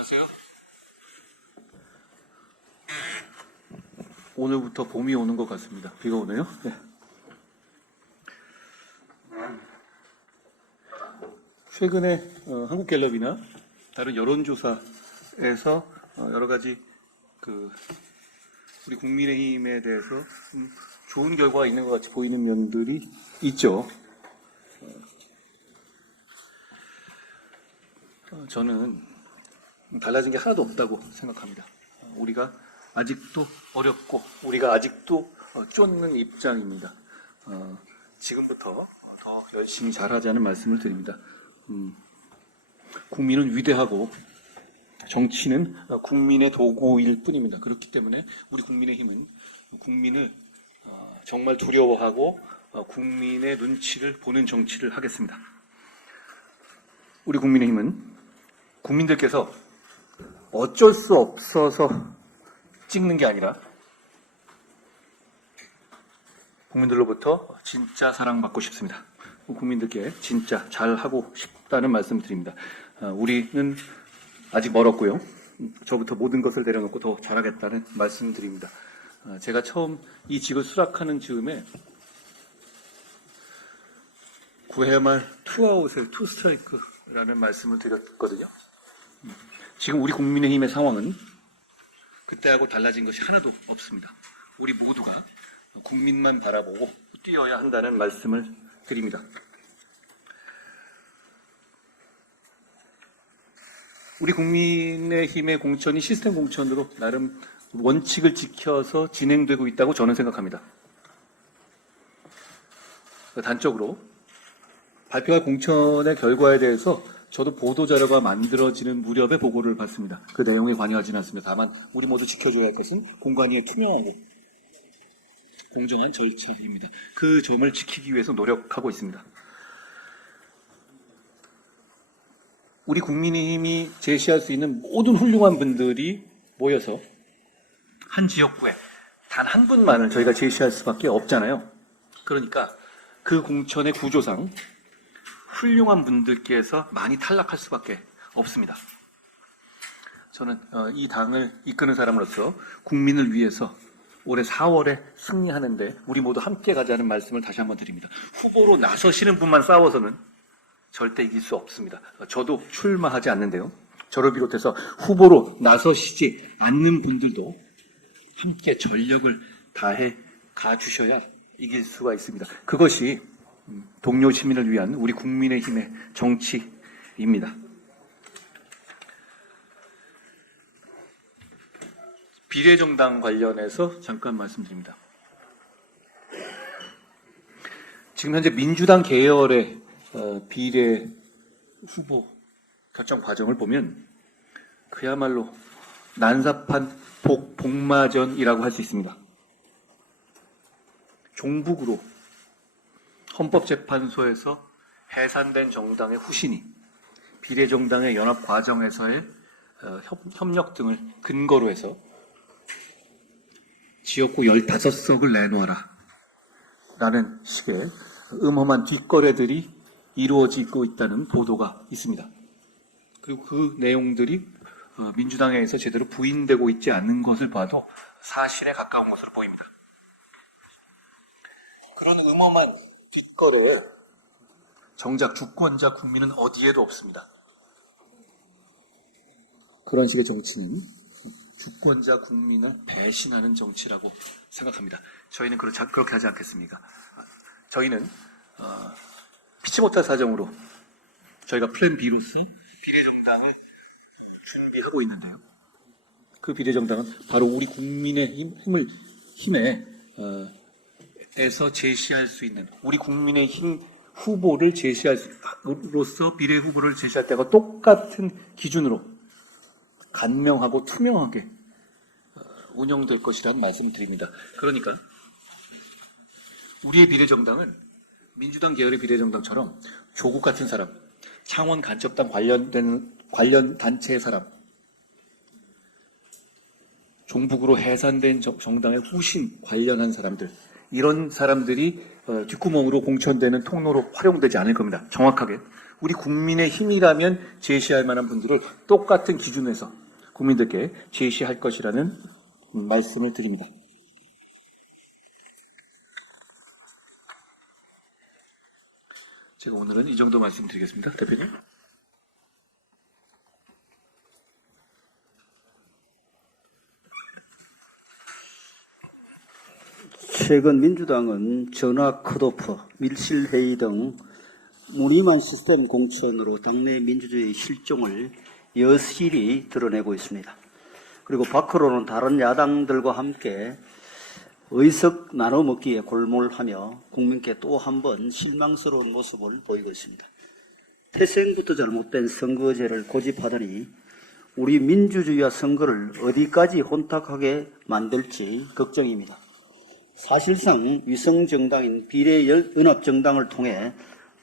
안녕하세요. 오늘부터 봄이 오는 것 같습니다. 비가 오네요. 네. 최근에 한국갤럽이나 다른 여론조사에서 여러 가지 우리 국민의힘에 대해서 좋은 결과가 있는 것 같이 보이는 면들이 있죠. 저는 달라진 게 하나도 없다고 생각합니다. 우리가 아직도 어렵고 우리가 아직도 쫓는 입장입니다. 지금부터 더 열심히 잘하자는 말씀을 드립니다. 국민은 위대하고 정치는 국민의 도구일 뿐입니다. 그렇기 때문에 우리 국민의힘은 국민을 정말 두려워하고 국민의 눈치를 보는 정치를 하겠습니다. 우리 국민의힘은 국민들께서 어쩔 수 없어서 찍는 게 아니라 국민들로부터 진짜 사랑받고 싶습니다. 국민들께 진짜 잘하고 싶다는 말씀을 드립니다. 우리는 아직 멀었고요. 저부터 모든 것을 내려놓고 더 잘하겠다는 말씀을 드립니다. 제가 처음 이 직을 수락하는 즈음에 9회 말 투아웃에 투스트라이크라는 말씀을 드렸거든요. 지금 우리 국민의힘의 상황은 그때하고 달라진 것이 하나도 없습니다. 우리 모두가 국민만 바라보고 뛰어야 한다는 말씀을 드립니다. 우리 국민의힘의 공천이 시스템 공천으로 나름 원칙을 지켜서 진행되고 있다고 저는 생각합니다. 단적으로 발표할 공천의 결과에 대해서 저도 보도자료가 만들어지는 무렵에 보고를 받습니다. 그 내용에 관여하지는 않습니다. 다만 우리 모두 지켜줘야 할 것은 공관위의 투명하고 공정한 절차입니다. 그 점을 지키기 위해서 노력하고 있습니다. 우리 국민의힘이 제시할 수 있는 모든 훌륭한 분들이 모여서 한 지역구에 단 한 분만을 저희가 제시할 수밖에 없잖아요. 그러니까 그 공천의 구조상 훌륭한 분들께서 많이 탈락할 수밖에 없습니다. 저는 이 당을 이끄는 사람으로서 국민을 위해서 올해 4월에 승리하는데 우리 모두 함께 가자는 말씀을 다시 한번 드립니다. 후보로 나서시는 분만 싸워서는 절대 이길 수 없습니다. 저도 출마하지 않는데요. 저를 비롯해서 후보로 나서시지 않는 분들도 함께 전력을 다해 가주셔야 이길 수가 있습니다. 그것이 동료 시민을 위한 우리 국민의힘의 정치입니다. 비례정당 관련해서 잠깐 말씀드립니다. 지금 현재 민주당 계열의 비례 후보 결정 과정을 보면 그야말로 난사판 복마전이라고 할 수 있습니다. 종북으로 헌법재판소에서 해산된 정당의 후신이 비례정당의 연합 과정에서의 협력 등을 근거로 해서 지역구 15석을 내놓아라 라는 식의 음험한 뒷거래들이 이루어지고 있다는 보도가 있습니다. 그리고 그 내용들이 민주당에서 제대로 부인되고 있지 않는 것을 봐도 사실에 가까운 것으로 보입니다. 그런 음험한 뒷거래에 정작 주권자 국민은 어디에도 없습니다. 그런 식의 정치는 주권자 국민을 배신하는 정치라고 생각합니다. 저희는 그렇게 하지 않겠습니까? 저희는 피치 못할 사정으로 저희가 플랜 B로서 비례정당을 준비하고 있는데요. 그 비례정당은 바로 우리 국민의힘을 에서 제시할 수 있는 우리 국민의힘 후보를 제시할로서 비례 후보를 제시할 때가 똑같은 기준으로 간명하고 투명하게 운영될 것이라는 말씀을 드립니다. 그러니까 우리의 비례정당은 민주당 계열의 비례정당처럼 조국 같은 사람, 창원 간첩당 관련 단체의 사람, 종북으로 해산된 정당의 후신 관련한 사람들, 이런 사람들이 뒷구멍으로 공천되는 통로로 활용되지 않을 겁니다. 정확하게. 우리 국민의 힘이라면 제시할 만한 분들을 똑같은 기준에서 국민들께 제시할 것이라는 말씀을 드립니다. 제가 오늘은 이 정도 말씀드리겠습니다. 대표님. 최근 민주당은 전화 컷오프, 밀실회의 등 무늬만 시스템 공천으로 당내 민주주의 실종을 여실히 드러내고 있습니다. 그리고 밖으로는 다른 야당들과 함께 의석 나눠먹기에 골몰하며 국민께 또 한 번 실망스러운 모습을 보이고 있습니다. 태생부터 잘못된 선거제를 고집하더니 우리 민주주의와 선거를 어디까지 혼탁하게 만들지 걱정입니다. 사실상 위성정당인 비례연합정당을 통해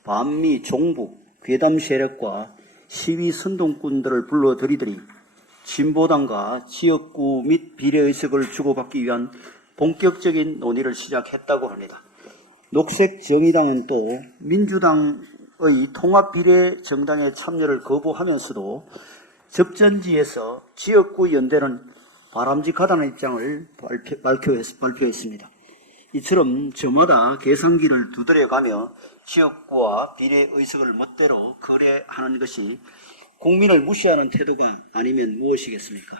반미 종북 괴담 세력과 시위 선동꾼들을 불러들이더니 진보당과 지역구 및 비례의석을 주고받기 위한 본격적인 논의를 시작했다고 합니다. 녹색정의당은 또 민주당의 통합비례정당에 참여를 거부하면서도 접전지에서 지역구 연대는 바람직하다는 입장을 발표했습니다. 이처럼 저마다 계산기를 두드려가며 지역구와 비례의석을 멋대로 거래하는 것이 국민을 무시하는 태도가 아니면 무엇이겠습니까?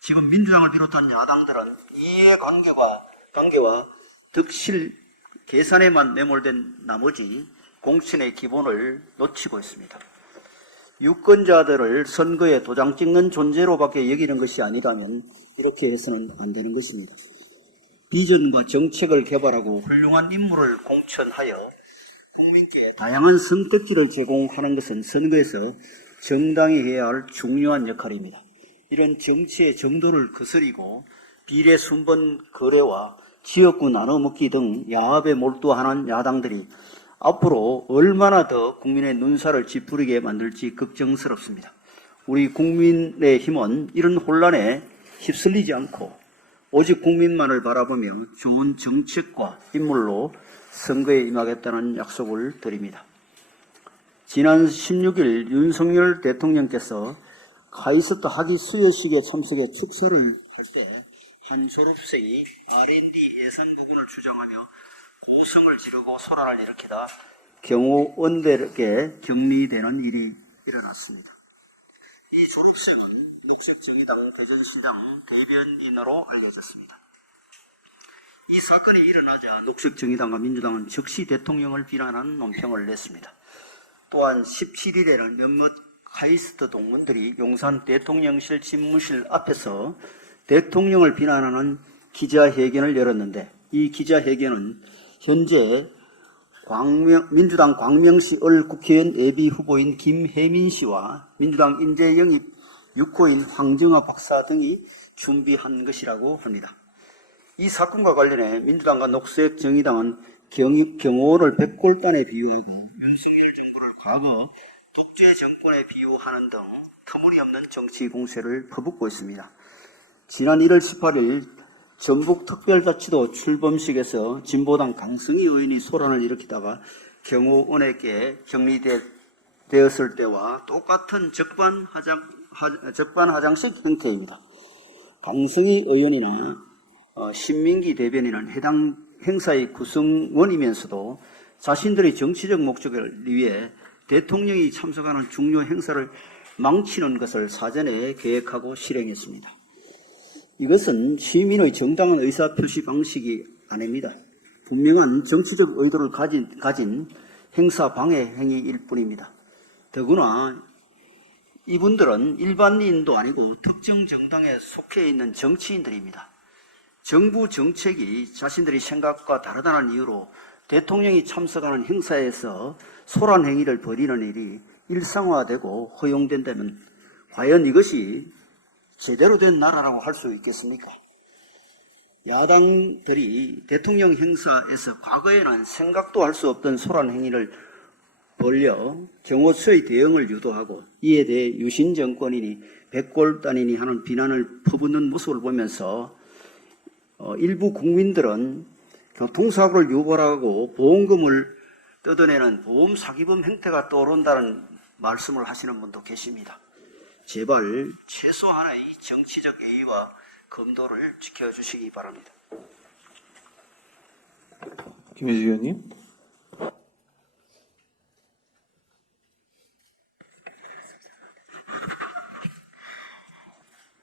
지금 민주당을 비롯한 야당들은 이해관계와 득실 계산에만 매몰된 나머지 공천의 기본을 놓치고 있습니다. 유권자들을 선거에 도장 찍는 존재로밖에 여기는 것이 아니라면 이렇게 해서는 안 되는 것입니다. 비전과 정책을 개발하고 훌륭한 인물을 공천하여 국민께 다양한 선택지를 제공하는 것은 선거에서 정당이 해야 할 중요한 역할입니다. 이런 정치의 정도를 거스리고 비례 순번 거래와 지역구 나눠먹기 등 야합에 몰두하는 야당들이 앞으로 얼마나 더 국민의 눈살을 찌푸리게 만들지 걱정스럽습니다. 우리 국민의 힘은 이런 혼란에 휩쓸리지 않고 오직 국민만을 바라보며 좋은 정책과 인물로 선거에 임하겠다는 약속을 드립니다. 지난 16일 윤석열 대통령께서 카이스트 학위 수여식에 참석해 축사를 할 때 한 졸업생이 R&D 예산 부분을 주장하며 고성을 지르고 소란을 일으키다 경호원들에게 격리되는 일이 일어났습니다. 이 졸업생은 녹색정의당 대전시장 대변인으로 알려졌습니다. 이 사건이 일어나자 녹색정의당과 민주당은 즉시 대통령을 비난하는 논평을 냈습니다. 또한 17일에는 몇몇 카이스트 동문들이 용산 대통령실 집무실 앞에서 대통령을 비난하는 기자회견을 열었는데 이 기자회견은 현재 민주당 광명시 을 국회의원 예비 후보인 김혜민 씨와 민주당 인재영입 6호인 황정아 박사 등이 준비한 것이라고 합니다. 이 사건과 관련해 민주당과 녹색정의당은 경호원을 백골단에 비유하고 윤석열 정부를 과거 독재 정권에 비유하는 등 터무니없는 정치 공세를 퍼붓고 있습니다. 지난 1월 18일 전북특별자치도 출범식에서 진보당 강승희 의원이 소란을 일으키다가 경호원에게 격리되었을 때와 똑같은 적반하장식 형태입니다. 강승희 의원이나 신민기 대변인은 해당 행사의 구성원이면서도 자신들의 정치적 목적을 위해 대통령이 참석하는 중요 행사를 망치는 것을 사전에 계획하고 실행했습니다. 이것은 시민의 정당한 의사표시 방식이 아닙니다. 분명한 정치적 의도를 가진 행사 방해 행위일 뿐입니다. 더구나 이분들은 일반인도 아니고 특정 정당에 속해 있는 정치인들입니다. 정부 정책이 자신들의 생각과 다르다는 이유로 대통령이 참석하는 행사에서 소란 행위를 벌이는 일이 일상화되고 허용된다면 과연 이것이 제대로 된 나라라고 할 수 있겠습니까? 야당들이 대통령 행사에서 과거에는 생각도 할 수 없던 소란 행위를 벌려 경호처의 대응을 유도하고 이에 대해 유신 정권이니 백골단이니 하는 비난을 퍼붓는 모습을 보면서 일부 국민들은 교통사고를 유발하고 보험금을 뜯어내는 보험 사기범 행태가 떠오른다는 말씀을 하시는 분도 계십니다. 제발 최소한의 정치적 예의와 검도를 지켜주시기 바랍니다. 김혜주 의원님.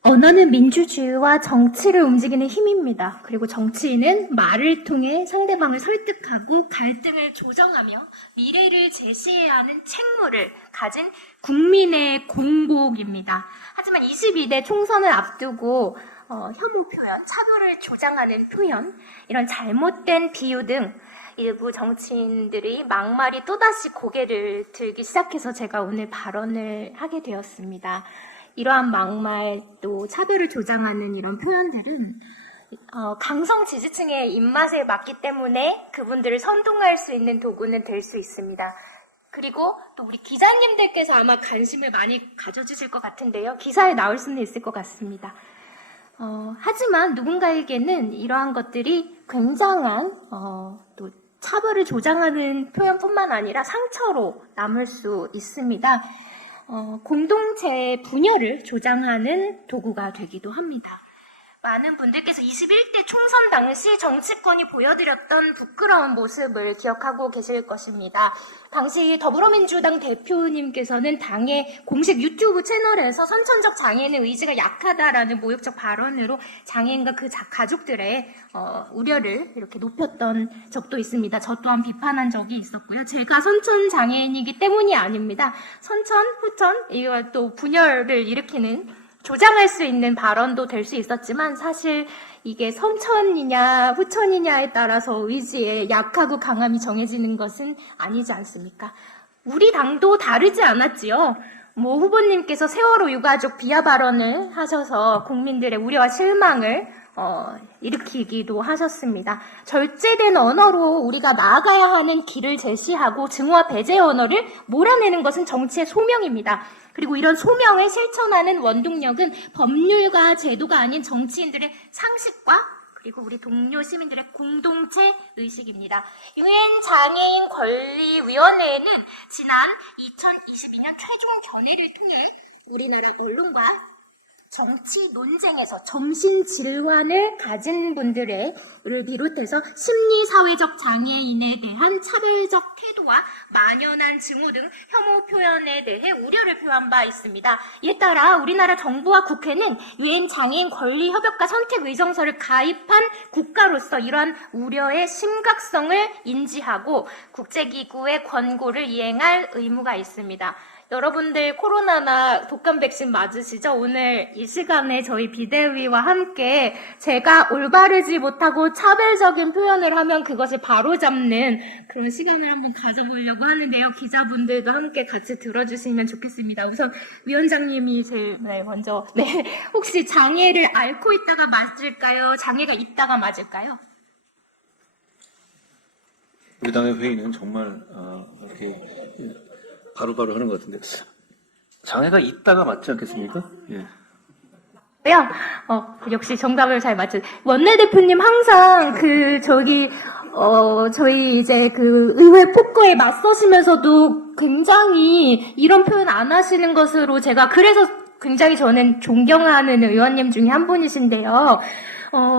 언어는 민주주의와 정치를 움직이는 힘입니다. 그리고 정치인은 말을 통해 상대방을 설득하고 갈등을 조정하며 미래를 제시해야 하는 책무를 가진 국민의 공복입니다. 하지만 22대 총선을 앞두고 혐오 표현, 차별을 조장하는 표현, 이런 잘못된 비유 등 일부 정치인들이 막말이 또다시 고개를 들기 시작해서 제가 오늘 발언을 하게 되었습니다. 이러한 막말 또 차별을 조장하는 이런 표현들은 강성 지지층의 입맛에 맞기 때문에 그분들을 선동할 수 있는 도구는 될 수 있습니다. 그리고 또 우리 기자님들께서 아마 관심을 많이 가져주실 것 같은데요. 기사에 나올 수는 있을 것 같습니다. 하지만 누군가에게는 이러한 것들이 굉장한 또 차별을 조장하는 표현뿐만 아니라 상처로 남을 수 있습니다. 공동체 분열을 조장하는 도구가 되기도 합니다. 많은 분들께서 21대 총선 당시 정치권이 보여드렸던 부끄러운 모습을 기억하고 계실 것입니다. 당시 더불어민주당 대표님께서는 당의 공식 유튜브 채널에서 선천적 장애인의 의지가 약하다라는 모욕적 발언으로 장애인과 그 가족들의 우려를 이렇게 높였던 적도 있습니다. 저 또한 비판한 적이 있었고요. 제가 선천 장애인이기 때문이 아닙니다. 선천, 후천, 이와 또 분열을 일으키는 조장할 수 있는 발언도 될 수 있었지만 사실 이게 선천이냐 후천이냐에 따라서 의지에 약하고 강함이 정해지는 것은 아니지 않습니까? 우리 당도 다르지 않았지요. 후보님께서 세월호 유가족 비하 발언을 하셔서 국민들의 우려와 실망을 일으키기도 하셨습니다. 절제된 언어로 우리가 나아가야 하는 길을 제시하고 증오와 배제의 언어를 몰아내는 것은 정치의 소명입니다. 그리고 이런 소명을 실천하는 원동력은 법률과 제도가 아닌 정치인들의 상식과 그리고 우리 동료 시민들의 공동체 의식입니다. 유엔 장애인 권리위원회는 지난 2022년 최종 견해를 통해 우리나라 언론과 정치 논쟁에서 정신질환을 가진 분들을 비롯해서 심리사회적 장애인에 대한 차별적 태도와 만연한 증오 등 혐오 표현에 대해 우려를 표한 바 있습니다. 이에 따라 우리나라 정부와 국회는 유엔 장애인 권리 협약과 선택 의정서를 가입한 국가로서 이러한 우려의 심각성을 인지하고 국제기구의 권고를 이행할 의무가 있습니다. 여러분들 코로나나 독감 백신 맞으시죠? 오늘 이 시간에 저희 비대위와 함께 제가 올바르지 못하고 차별적인 표현을 하면 그것을 바로잡는 그런 시간을 한번 가져보려고 하는데요. 기자분들도 함께 같이 들어주시면 좋겠습니다. 우선 위원장님이 제일 먼저 혹시 장애를 앓고 있다가 맞을까요? 장애가 있다가 맞을까요? 우리 당의 회의는 정말 이렇게 바로바로 하는 것 같은데 장애가 있다가 맞지 않겠습니까? 예. 역시 정답을 잘 맞춘 원내대표님 항상 저희 이제 그 의회 폭거에 맞서시면서도 굉장히 이런 표현 안 하시는 것으로 제가 그래서 굉장히 저는 존경하는 의원님 중에 한 분이신데요.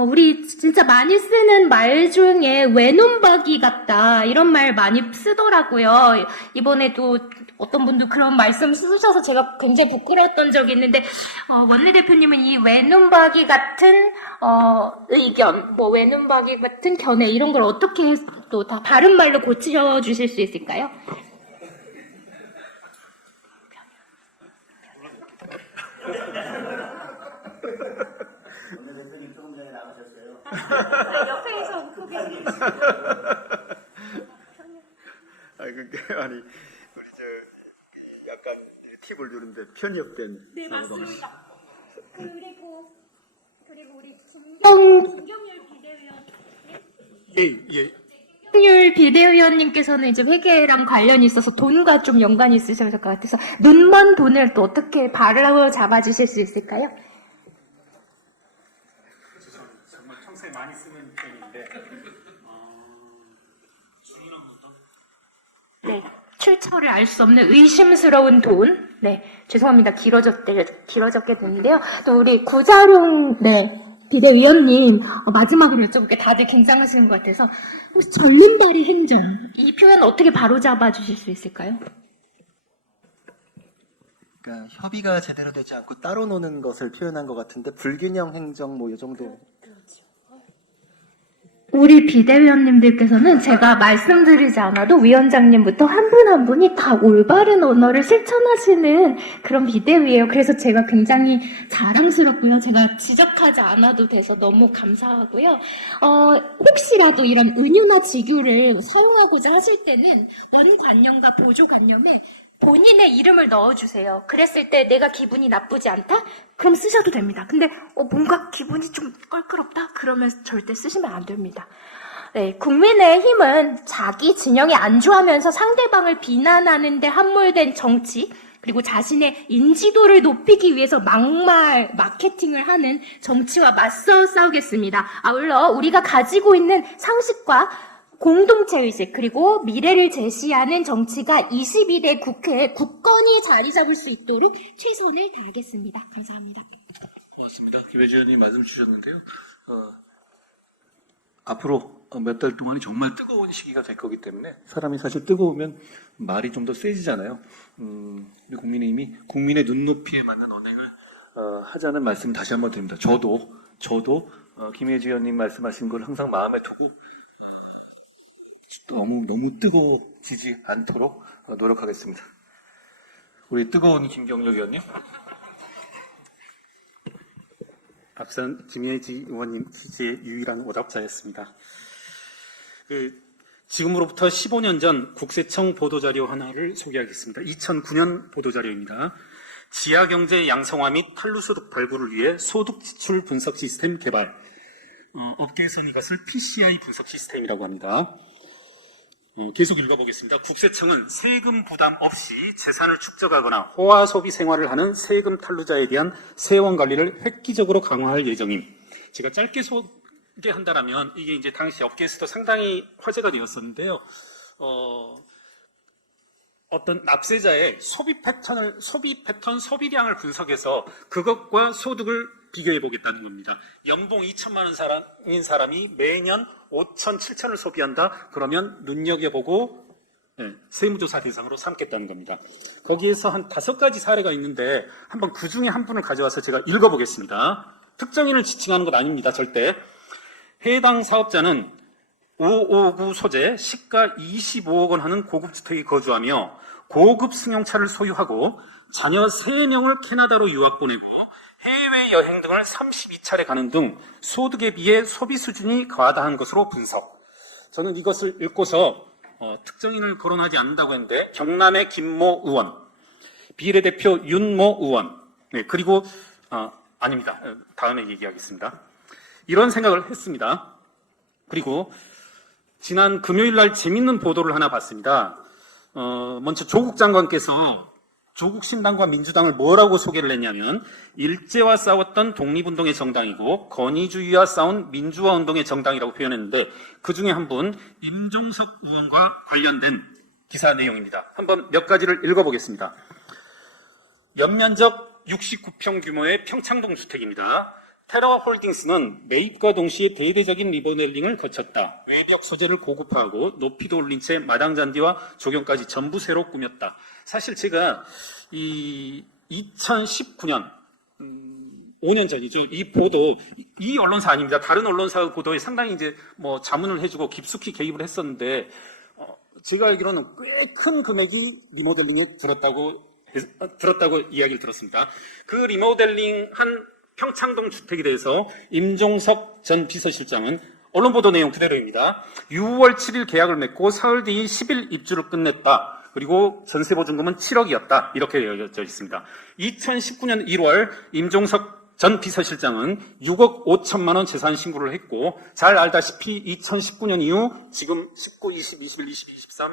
우리 진짜 많이 쓰는 말 중에 외눈박이 같다 이런 말 많이 쓰더라고요. 이번에도 어떤 분도 그런 말씀 쓰셔서 제가 굉장히 부끄러웠던 적이 있는데 원내대표님은 이 외눈박이 같은 의견, 외눈박이 같은 견해 이런 걸 어떻게 또 다 바른 말로 고쳐 주실 수 있을까요? 원내대표님 조금 전에 나가셨어요. 옆에서 웃고 계시는 아니 우리 약간 팁을 주는데 편협된. 네, 맞습니다. 그리고 우리 김경률 비대위원. 예. 김경률 비대위원님께서는 이제 회계랑 관련이 있어서 돈과 좀 연관이 있으실 것 같아서 눈먼 돈을 또 어떻게 바로 잡아주실 수 있을까요? 정말 평소에 많이 쓰는 표현인데 출처를 알 수 없는 의심스러운 돈. 네, 죄송합니다. 길어졌게 됐는데요. 또 우리 구자룡, 네, 비대위원님, 마지막으로 여쭤볼게. 다들 긴장하시는 것 같아서. 혹시 절름발이 행정, 이 표현 어떻게 바로잡아 주실 수 있을까요? 그러니까 협의가 제대로 되지 않고 따로 노는 것을 표현한 것 같은데 불균형 행정 뭐 이 정도. 우리 비대위원님들께서는 제가 말씀드리지 않아도 위원장님부터 한 분 한 분이 다 올바른 언어를 실천하시는 그런 비대위예요. 그래서 제가 굉장히 자랑스럽고요. 제가 지적하지 않아도 돼서 너무 감사하고요. 혹시라도 이런 은유나 직유를 사용하고자 하실 때는 원관념과 보조관념에 본인의 이름을 넣어주세요. 그랬을 때 내가 기분이 나쁘지 않다? 그럼 쓰셔도 됩니다. 근데 뭔가 기분이 좀 껄끄럽다? 그러면 절대 쓰시면 안 됩니다. 네, 국민의힘은 자기 진영에 안주하면서 상대방을 비난하는 데 함몰된 정치, 그리고 자신의 인지도를 높이기 위해서 막말, 마케팅을 하는 정치와 맞서 싸우겠습니다. 아울러 우리가 가지고 있는 상식과 공동체의식, 그리고 미래를 제시하는 정치가 22대 국회에 굳건히 자리 잡을 수 있도록 최선을 다하겠습니다. 감사합니다. 고맙습니다. 김혜주 의원님 말씀 주셨는데요. 앞으로 몇 달 동안이 정말 뜨거운 시기가 될 거기 때문에 사람이 사실 뜨거우면 말이 좀 더 세지잖아요. 우리 국민의힘이 국민의 눈높이에 맞는 언행을 하자는 말씀 다시 한번 드립니다. 저도 김혜주 의원님 말씀하신 걸 항상 마음에 두고 너무 뜨거워지지 않도록 노력하겠습니다. 우리 뜨거운 김경력 의원님. 앞선 김혜지 의원님 퀴즈의 유일한 오답자였습니다. 지금으로부터 15년 전 국세청 보도자료 하나를 소개하겠습니다. 2009년 보도자료입니다. 지하경제 양성화 및 탄루소득 발굴을 위해 소득지출 분석 시스템 개발. 업계에서는 이것을 PCI 분석 시스템이라고 합니다. 계속 읽어보겠습니다. 국세청은 세금 부담 없이 재산을 축적하거나 호화 소비 생활을 하는 세금 탈루자에 대한 세원 관리를 획기적으로 강화할 예정임. 제가 짧게 소개한다라면 이게 이제 당시 업계에서도 상당히 화제가 되었었는데요. 어떤 납세자의 소비 패턴, 소비량을 분석해서 그것과 소득을 비교해 보겠다는 겁니다. 연봉 2천만 원인 사람이 매년 5천, 7천을 소비한다? 그러면 눈여겨보고 세무조사 대상으로 삼겠다는 겁니다. 거기에서 한 5가지 사례가 있는데 한번 그 중에 한 분을 가져와서 제가 읽어보겠습니다. 특정인을 지칭하는 것 아닙니다. 절대. 해당 사업자는 559 소재, 시가 25억 원 하는 고급 주택에 거주하며 고급 승용차를 소유하고 자녀 3명을 캐나다로 유학 보내고 해외여행 등을 32차례 가는 등 소득에 비해 소비 수준이 과다한 것으로 분석. 저는 이것을 읽고서 특정인을 거론하지 않는다고 했는데 경남의 김모 의원, 비례대표 윤모 의원, 그리고 아닙니다. 다음에 얘기하겠습니다. 이런 생각을 했습니다. 그리고 지난 금요일 날 재밌는 보도를 하나 봤습니다. 먼저 조국 장관께서 조국 신당과 민주당을 뭐라고 소개를 했냐면 일제와 싸웠던 독립운동의 정당이고 권위주의와 싸운 민주화운동의 정당이라고 표현했는데 그중에 한 분 임종석 의원과 관련된 기사 내용입니다. 한번 몇 가지를 읽어보겠습니다. 연면적 69평 규모의 평창동 주택입니다. 테라홀딩스는 매입과 동시에 대대적인 리모델링을 거쳤다. 외벽 소재를 고급화하고 높이도 올린 채 마당 잔디와 조경까지 전부 새로 꾸몄다. 사실 제가 이 2019년 5년 전이죠. 이 보도, 이 언론사 아닙니다. 다른 언론사 보도에 상당히 이제 뭐 자문을 해주고 깊숙이 개입을 했었는데 제가 알기로는 꽤 큰 금액이 리모델링에 들었다고 이야기를 들었습니다. 그 리모델링 한 평창동 주택에 대해서 임종석 전 비서실장은 언론 보도 내용 그대로입니다. 6월 7일 계약을 맺고 사흘 뒤인 10일 입주를 끝냈다. 그리고 전세보증금은 7억이었다. 이렇게 되어져 있습니다. 2019년 1월 임종석 전 비서실장은 6억 5천만 원 재산 신고를 했고 잘 알다시피 2019년 이후 지금 19, 20, 21, 22, 23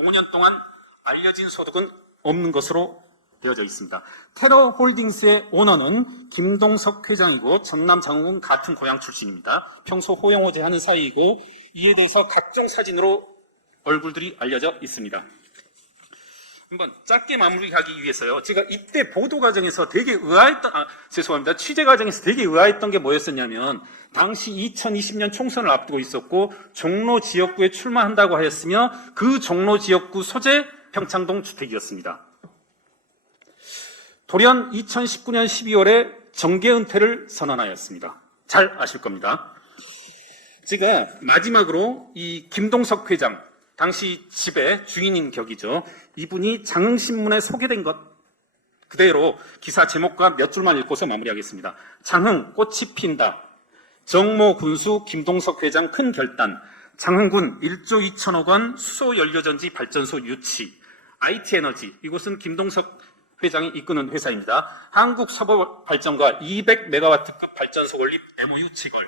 5년 동안 알려진 소득은 없는 것으로 되어져 있습니다. 테러홀딩스의 오너는 김동석 회장이고 전남 장흥군 같은 고향 출신입니다. 평소 호영호재 하는 사이이고 이에 대해서 각종 사진으로 얼굴들이 알려져 있습니다. 한번 짧게 마무리하기 위해서요. 제가 이때 보도 과정에서 되게 죄송합니다. 취재 과정에서 되게 의아했던 게 뭐였었냐면, 당시 2020년 총선을 앞두고 있었고, 종로 지역구에 출마한다고 하였으며, 그 종로 지역구 소재 평창동 주택이었습니다. 돌연 2019년 12월에 정계 은퇴를 선언하였습니다. 잘 아실 겁니다. 제가 마지막으로 이 김동석 회장, 당시 집의 주인인 격이죠. 이분이 장흥신문에 소개된 것 그대로 기사 제목과 몇 줄만 읽고서 마무리하겠습니다. 장흥 꽃이 핀다. 정모 군수 김동석 회장 큰 결단. 장흥군 1조 2천억 원 수소연료전지 발전소 유치. IT에너지, 이곳은 김동석 회장이 이끄는 회사입니다. 한국서버발전과 200메가와트급 발전소 건립 MOU 체결.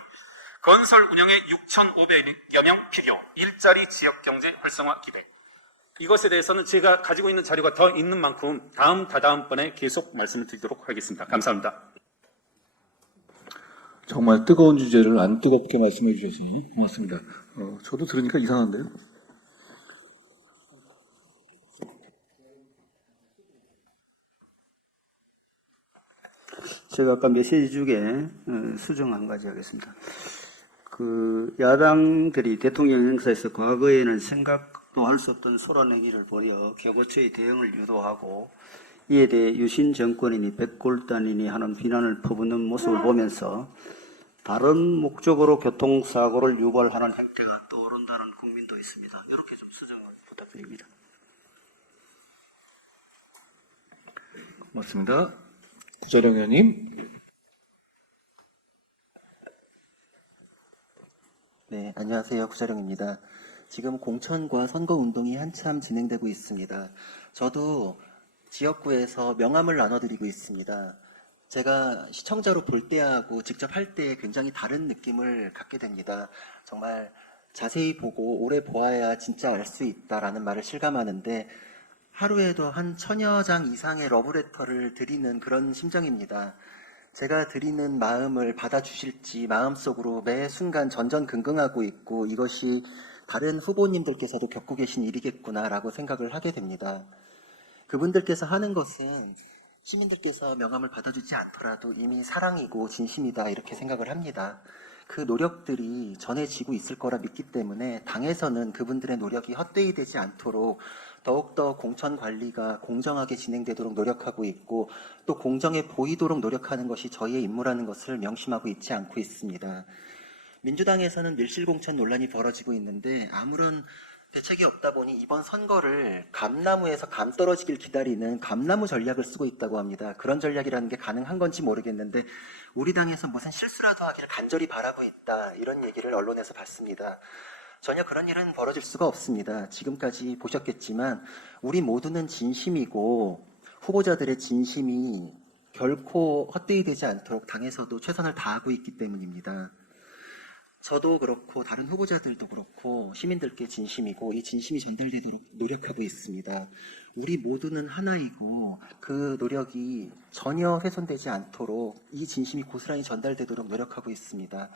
건설 운영에 6,500여 명 필요, 일자리 지역경제 활성화 기대. 이것에 대해서는 제가 가지고 있는 자료가 더 있는 만큼 다다음번에 계속 말씀을 드리도록 하겠습니다. 감사합니다. 정말 뜨거운 주제를 안 뜨겁게 말씀해 주셔서 고맙습니다. 저도 들으니까 이상한데요. 제가 아까 메시지 중에 수정 한 가지 하겠습니다. 그 야당들이 대통령 행사에서 과거에는 생각도 할 수 없던 소란 행위를 벌여 격오처의 대응을 유도하고 이에 대해 유신 정권이니 백골단이니 하는 비난을 퍼붓는 모습을 보면서 다른 목적으로 교통사고를 유발하는 행태가 떠오른다는 국민도 있습니다. 이렇게 좀 수정을 부탁드립니다. 고맙습니다. 구자령 의원님. 네, 안녕하세요. 구자령입니다. 지금 공천과 선거운동이 한참 진행되고 있습니다. 저도 지역구에서 명함을 나눠드리고 있습니다. 제가 시청자로 볼 때하고 직접 할 때 굉장히 다른 느낌을 갖게 됩니다. 정말 자세히 보고 오래 보아야 진짜 알 수 있다라는 말을 실감하는데 하루에도 한 1000여 장 이상의 러브레터를 드리는 그런 심정입니다. 제가 드리는 마음을 받아주실지 마음속으로 매 순간 전전긍긍하고 있고 이것이 다른 후보님들께서도 겪고 계신 일이겠구나라고 생각을 하게 됩니다. 그분들께서 하는 것은 시민들께서 명함을 받아주지 않더라도 이미 사랑이고 진심이다 이렇게 생각을 합니다. 그 노력들이 전해지고 있을 거라 믿기 때문에 당에서는 그분들의 노력이 헛되이 되지 않도록 더욱더 공천 관리가 공정하게 진행되도록 노력하고 있고 또 공정해 보이도록 노력하는 것이 저희의 임무라는 것을 명심하고 있지 않고 있습니다. 민주당에서는 밀실공천 논란이 벌어지고 있는데 아무런 대책이 없다 보니 이번 선거를 감나무에서 감 떨어지길 기다리는 감나무 전략을 쓰고 있다고 합니다. 그런 전략이라는 게 가능한 건지 모르겠는데 우리 당에서 무슨 실수라도 하기를 간절히 바라고 있다 이런 얘기를 언론에서 봤습니다. 전혀 그런 일은 벌어질 수가 없습니다. 지금까지 보셨겠지만 우리 모두는 진심이고 후보자들의 진심이 결코 헛되이 되지 않도록 당에서도 최선을 다하고 있기 때문입니다. 저도 그렇고 다른 후보자들도 그렇고 시민들께 진심이고 이 진심이 전달되도록 노력하고 있습니다. 우리 모두는 하나이고 그 노력이 전혀 훼손되지 않도록 이 진심이 고스란히 전달되도록 노력하고 있습니다.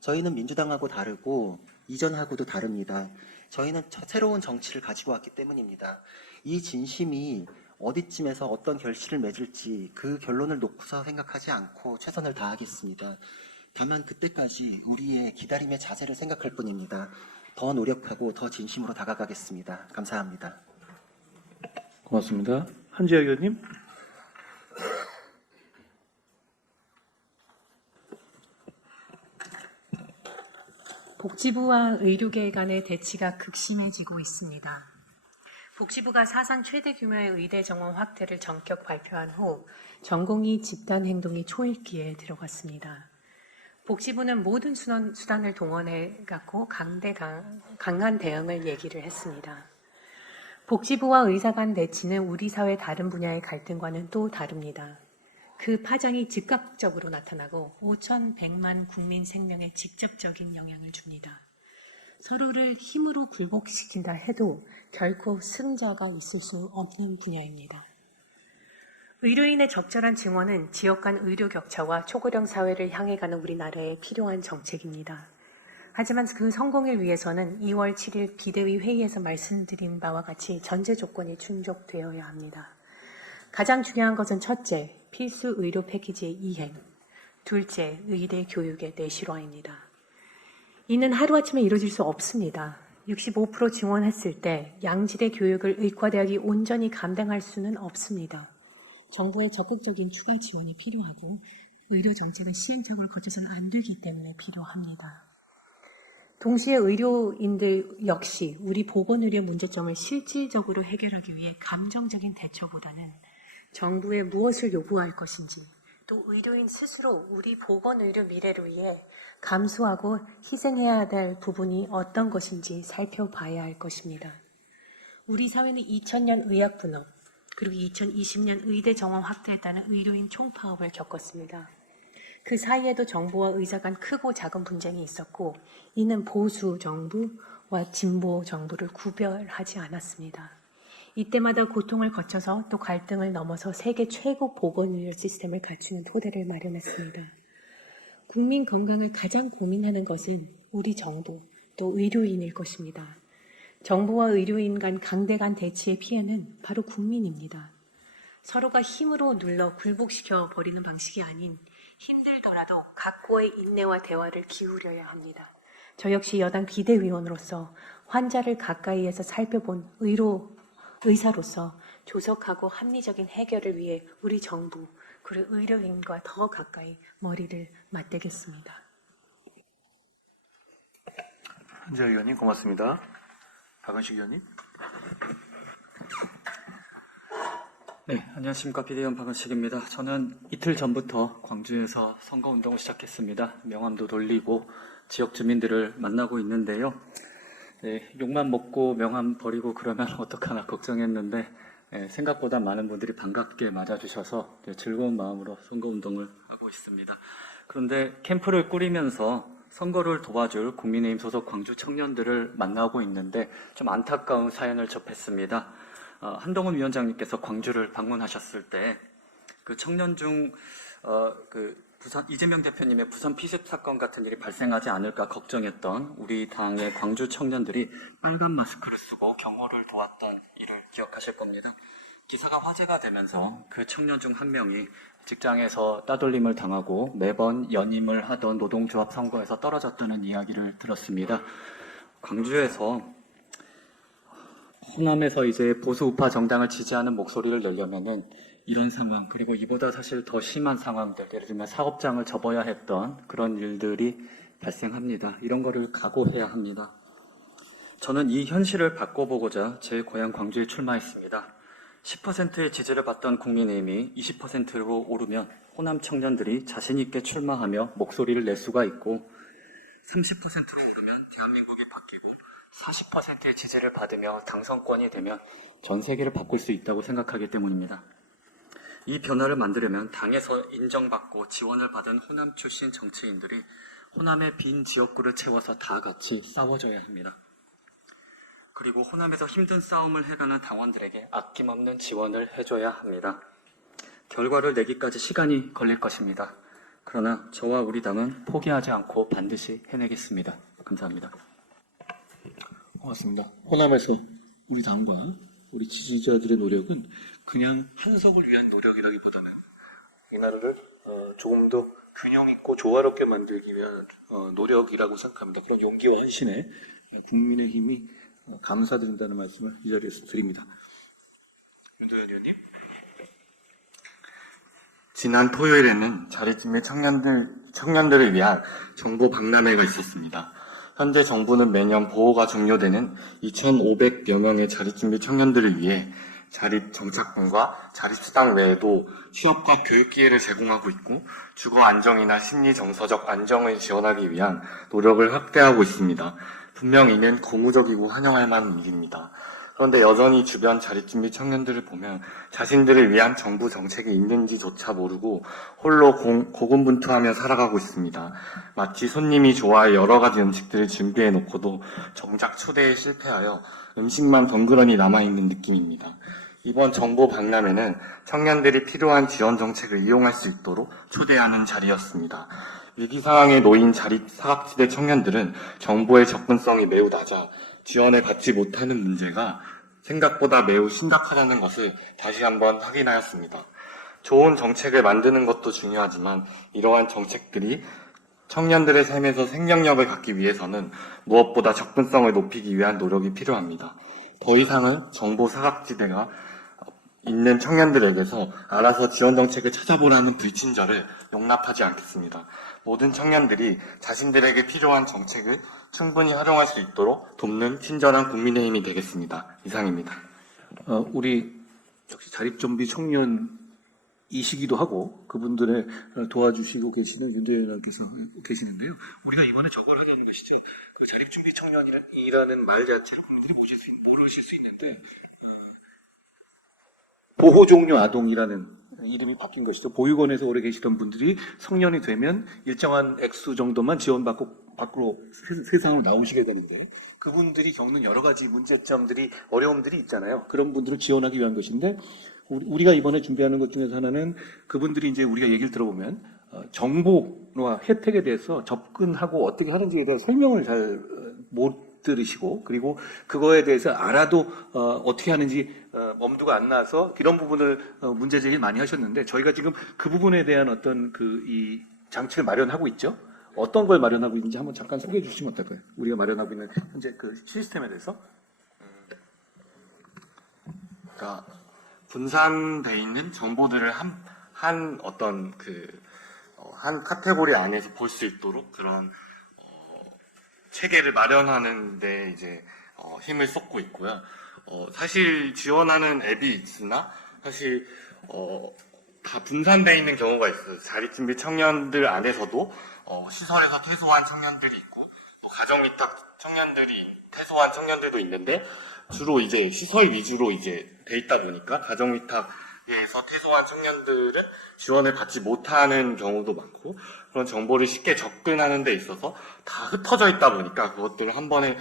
저희는 민주당하고 다르고 이전하고도 다릅니다. 저희는 새로운 정치를 가지고 왔기 때문입니다. 이 진심이 어디쯤에서 어떤 결실을 맺을지 그 결론을 놓고서 생각하지 않고 최선을 다하겠습니다. 다만 그때까지 우리의 기다림의 자세를 생각할 뿐입니다. 더 노력하고 더 진심으로 다가가겠습니다. 감사합니다. 고맙습니다. 한지아 의원님. 복지부와 의료계 간의 대치가 극심해지고 있습니다. 복지부가 사상 최대 규모의 의대 정원 확대를 전격 발표한 후 전공의 집단 행동이 초읽기에 들어갔습니다. 복지부는 모든 수단을 동원해 갖고 강한 대응을 얘기를 했습니다. 복지부와 의사 간 대치는 우리 사회 다른 분야의 갈등과는 또 다릅니다. 그 파장이 즉각적으로 나타나고 5,100만 국민 생명에 직접적인 영향을 줍니다. 서로를 힘으로 굴복시킨다 해도 결코 승자가 있을 수 없는 분야입니다. 의료인의 적절한 증원은 지역 간 의료 격차와 초고령 사회를 향해 가는 우리나라의 필요한 정책입니다. 하지만 그 성공을 위해서는 2월 7일 비대위 회의에서 말씀드린 바와 같이 전제 조건이 충족되어야 합니다. 가장 중요한 것은 첫째, 필수 의료 패키지의 이행, 둘째, 의대 교육의 내실화입니다. 이는 하루아침에 이루어질 수 없습니다. 65% 지원했을 때 양질의 교육을 의과대학이 온전히 감당할 수는 없습니다. 정부의 적극적인 추가 지원이 필요하고 의료 정책은 시행착오를 거쳐서는 안 되기 때문에 필요합니다. 동시에 의료인들 역시 우리 보건의료 문제점을 실질적으로 해결하기 위해 감정적인 대처보다는 정부에 무엇을 요구할 것인지, 또 의료인 스스로 우리 보건의료 미래를 위해 감수하고 희생해야 될 부분이 어떤 것인지 살펴봐야 할 것입니다. 우리 사회는 2000년 의학분업, 그리고 2020년 의대 정원 확대에 따른 의료인 총파업을 겪었습니다. 그 사이에도 정부와 의사 간 크고 작은 분쟁이 있었고, 이는 보수 정부와 진보 정부를 구별하지 않았습니다. 이때마다 고통을 거쳐서 또 갈등을 넘어서 세계 최고 보건의료 시스템을 갖추는 토대를 마련했습니다. 국민 건강을 가장 고민하는 것은 우리 정부, 또 의료인일 것입니다. 정부와 의료인 간 강대간 대치의 피해는 바로 국민입니다. 서로가 힘으로 눌러 굴복시켜 버리는 방식이 아닌 힘들더라도 각고의 인내와 대화를 기울여야 합니다. 저 역시 여당 비대위원으로서 환자를 가까이에서 살펴본 의사로서 조속하고 합리적인 해결을 위해 우리 정부 그리고 의료인과 더 가까이 머리를 맞대겠습니다. 한재 의원님 고맙습니다. 박은식 의원님. 네, 안녕하십니까. 비대위원 박은식입니다. 저는 이틀 전부터 광주에서 선거운동을 시작했습니다. 명함도 돌리고 지역 주민들을 만나고 있는데요. 네, 욕만 먹고 명함 버리고 그러면 어떡하나 걱정했는데 생각보다 많은 분들이 반갑게 맞아주셔서 즐거운 마음으로 선거운동을 하고 있습니다. 그런데 캠프를 꾸리면서 선거를 도와줄 국민의힘 소속 광주 청년들을 만나고 있는데 좀 안타까운 사연을 접했습니다. 한동훈 위원장님께서 광주를 방문하셨을 때 그 청년 중 부산 이재명 대표님의 부산 피습 사건 같은 일이 발생하지 않을까 걱정했던 우리 당의 광주 청년들이 빨간 마스크를 쓰고 경호를 도왔던 일을 기억하실 겁니다. 기사가 화제가 되면서 그 청년 중 한 명이 직장에서 따돌림을 당하고 매번 연임을 하던 노동조합 선거에서 떨어졌다는 이야기를 들었습니다. 광주에서 호남에서 이제 보수 우파 정당을 지지하는 목소리를 내려면은 이런 상황, 그리고 이보다 사실 더 심한 상황들, 예를 들면 사업장을 접어야 했던 그런 일들이 발생합니다. 이런 거를 각오해야 합니다. 저는 이 현실을 바꿔보고자 제 고향 광주에 출마했습니다. 10%의 지지를 받던 국민의힘이 20%로 오르면 호남 청년들이 자신 있게 출마하며 목소리를 낼 수가 있고 30%로 오르면 대한민국이 바뀌고 40%의 지지를 받으며 당선권이 되면 전 세계를 바꿀 수 있다고 생각하기 때문입니다. 이 변화를 만들려면 당에서 인정받고 지원을 받은 호남 출신 정치인들이 호남의 빈 지역구를 채워서 다 같이 싸워줘야 합니다. 그리고 호남에서 힘든 싸움을 해가는 당원들에게 아낌없는 지원을 해줘야 합니다. 결과를 내기까지 시간이 걸릴 것입니다. 그러나 저와 우리 당은 포기하지 않고 반드시 해내겠습니다. 감사합니다. 고맙습니다. 호남에서 우리 당과 우리 지지자들의 노력은 그냥 한석을 위한 노력이라기보다는 이 나라를 조금 더 균형 있고 조화롭게 만들기 위한 노력이라고 생각합니다. 그런 용기와 헌신에 국민의힘이 감사드린다는 말씀을 이 자리에서 드립니다. 윤도현 의원님. 지난 토요일에는 자립진미 청년들을 위한 정부 박람회가 있었습니다. 현재 정부는 매년 보호가 종료되는 2,500여 명의 자립준비 청년들을 위해 자립정착금과 자립수당 외에도 취업과 교육 기회를 제공하고 있고 주거 안정이나 심리 정서적 안정을 지원하기 위한 노력을 확대하고 있습니다. 분명 이는 고무적이고 환영할 만한 일입니다. 그런데 여전히 주변 자립준비 청년들을 보면 자신들을 위한 정부 정책이 있는지조차 모르고 홀로 고군분투하며 살아가고 있습니다. 마치 손님이 좋아할 여러 가지 음식들을 준비해 놓고도 정작 초대에 실패하여 음식만 덩그러니 남아있는 느낌입니다. 이번 정부 박람회는 청년들이 필요한 지원 정책을 이용할 수 있도록 초대하는 자리였습니다. 위기 상황에 놓인 자립 사각지대 청년들은 정보의 접근성이 매우 낮아 지원을 받지 못하는 문제가 생각보다 매우 심각하다는 것을 다시 한번 확인하였습니다. 좋은 정책을 만드는 것도 중요하지만 이러한 정책들이 청년들의 삶에서 생명력을 갖기 위해서는 무엇보다 접근성을 높이기 위한 노력이 필요합니다. 더 이상은 정보 사각지대가 있는 청년들에게서 알아서 지원 정책을 찾아보라는 불친절을 용납하지 않겠습니다. 모든 청년들이 자신들에게 필요한 정책을 충분히 활용할 수 있도록 돕는 친절한 국민의힘이 되겠습니다. 이상입니다. 우리 역시 자립준비 청년이시기도 하고 그분들의 도와주시고 계시는 윤대현 의원께서 계시는데요. 우리가 이번에 저걸 하려는 것이죠. 그 자립준비 청년이라는 말 자체를 국민들이 모르실 수 있는데 보호종료 아동이라는 이름이 바뀐 것이죠. 보육원에서 오래 계시던 분들이 성년이 되면 일정한 액수 정도만 지원받고 밖으로 세상으로 나오시게 되는데 그분들이 겪는 여러 가지 문제점들이 어려움들이 있잖아요. 그런 분들을 지원하기 위한 것인데 우리가 이번에 준비하는 것 중에서 하나는 그분들이 이제 우리가 얘기를 들어보면 정보와 혜택에 대해서 접근하고 어떻게 하는지에 대한 설명을 잘 못 들으시고 그리고 그거에 대해서 알아도 어떻게 하는지 엄두가 안 나서 이런 부분을 문제 제기를 많이 하셨는데 저희가 지금 그 부분에 대한 어떤 이 장치를 마련하고 있죠. 어떤 걸 마련하고 있는지 한번 잠깐 소개해 주시면 어떨까요? 우리가 마련하고 있는 현재 그 시스템에 대해서. 그러니까 분산돼 있는 정보들을 한 카테고리 안에서 볼 수 있도록 그런 체계를 마련하는데 이제 힘을 쏟고 있고요. 사실 지원하는 앱이 있으나 사실 다 분산돼 있는 경우가 있어요. 자립준비 청년들 안에서도 시설에서 퇴소한 청년들이 있고 또 가정위탁 청년들이 퇴소한 청년들도 있는데 주로 이제 시설 위주로 이제 돼 있다 보니까 가정위탁에서 퇴소한 청년들은 지원을 받지 못하는 경우도 많고 그런 정보를 쉽게 접근하는 데 있어서 다 흩어져 있다 보니까 그것들을 한 번에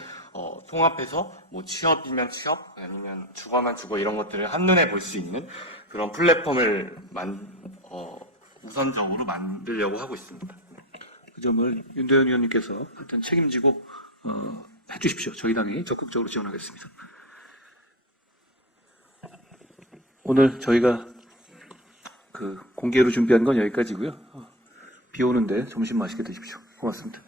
통합해서 뭐 취업이면 취업 아니면 주거면 주거 이런 것들을 한눈에 볼 수 있는 그런 플랫폼을 우선적으로 만들려고 하고 있습니다. 그 점을 윤대현 의원님께서 하여튼 책임지고 해주십시오. 저희 당이 적극적으로 지원하겠습니다. 오늘 저희가 그 공개로 준비한 건 여기까지고요. 비 오는데 점심 맛있게 드십시오. 고맙습니다.